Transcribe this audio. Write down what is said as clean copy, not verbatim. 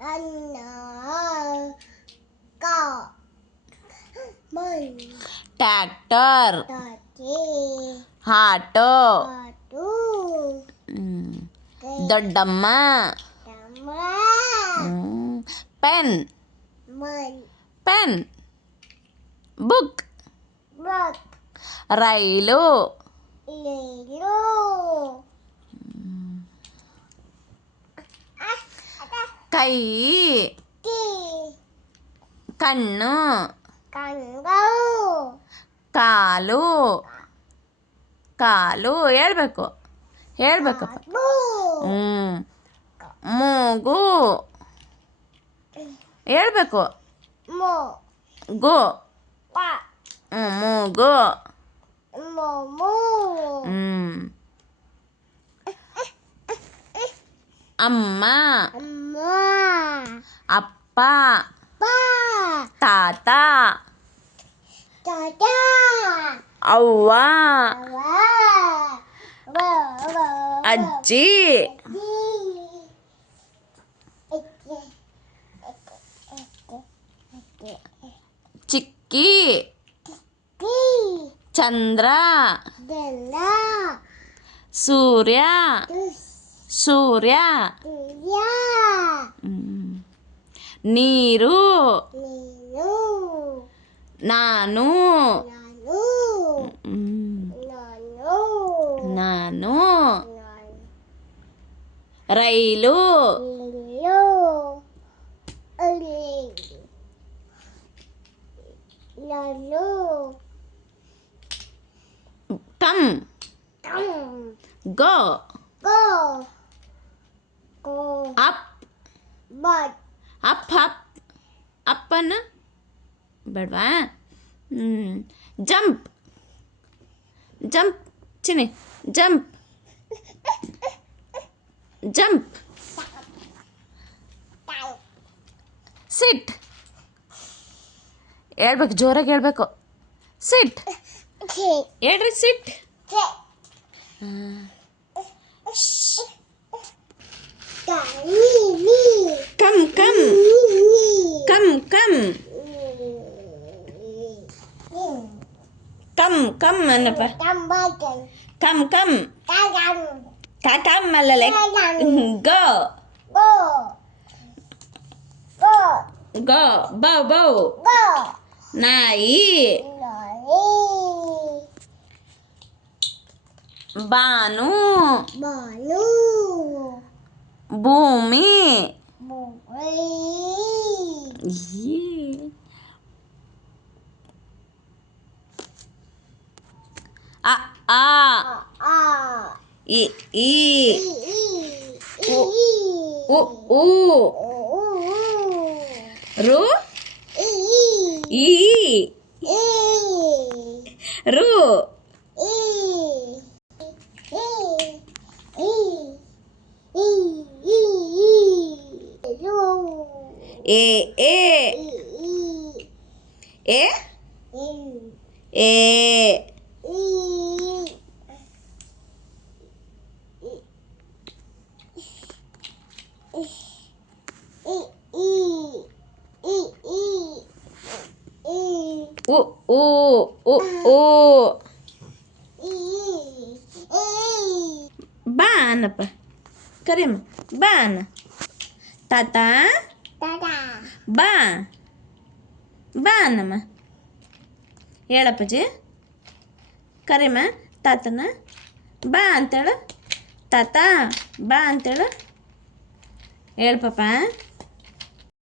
ಅನ್ನ ಕ ಮೈ tractor ತಾತಿ auto ಆಟು ದೊಡ್ಡಮ್ಮ ತಮ್ಮ ಪೆನ್ ಮೈ ಪೆನ್ ಬುಕ್ ಬಕ್ ರೈಲು ಲೇಲು ಕೈ ಟಿ ಕಣ್ಣು ಕಂಗು ಕಾಲು ಕಾಲು ಹೇಳ್ಬೇಕಪ್ಪ ಬು ಮೂಗು ಹೇಳ್ಬೇಕು ಮೋ ಗೋ ಪ ಮೂಗು ಮೊಮು ಅಮ್ಮ ಅಮ್ಮ ಅಪ್ಪ pa ತಾತ tata ಅವ್ವ wa wa wa ಅಜ್ಜಿ ಚಿಕ್ಕಿ ಚಂದ್ರ ಸೂರ್ಯ ಸೂರ್ಯ ನೀರು ನಾನು ನಾನು ರೈಲು come go up up up ಅಪ್ಪನ ಬೇಡವಾ ಜಂಪ್ ಜಂಪ್ ಚಿನಿ ಜಂಪ್ ಜಂಪ್ ಸಿಟ್ ಹೇಳ್ಬೇಕು ಜೋರಾಗಿ ಹೇಳ್ಬೇಕು ಸಿಟ್ ಹೇಳ್ರಿ sit come come come come come come ಅನ್ನಪ್ಪ ಕಮ್ ಕಮ್ ಕಮ್ ಅಲ್ಲಲೆ ಗೋ ಗೋ ಬೌ ಬೌ ನಾಯಿ ಬಾನು ಭೂಮಿ ಅ ಆ ಇ ಈ ಉ ಊ ರು ಈ ರು ಎ ಎ ಎ ಎ ಉ ಊ ಉ ಊ ಬಾ ಅನ್ನಪ್ಪ ಕರಿಯಮ್ಮ ಬಾ ಅನ್ನ ತಾತ ಬಾ ಬಾ ಅನ್ನಮ್ಮ ಹೇಳಪ್ಪಜಿ ಕರಿಯಮ್ಮ ತಾತನ ಬಾ ಅಂತೇಳು ತಾತ ಬಾ ಅಂತೇಳು ಹೇಳು ಪಾಪ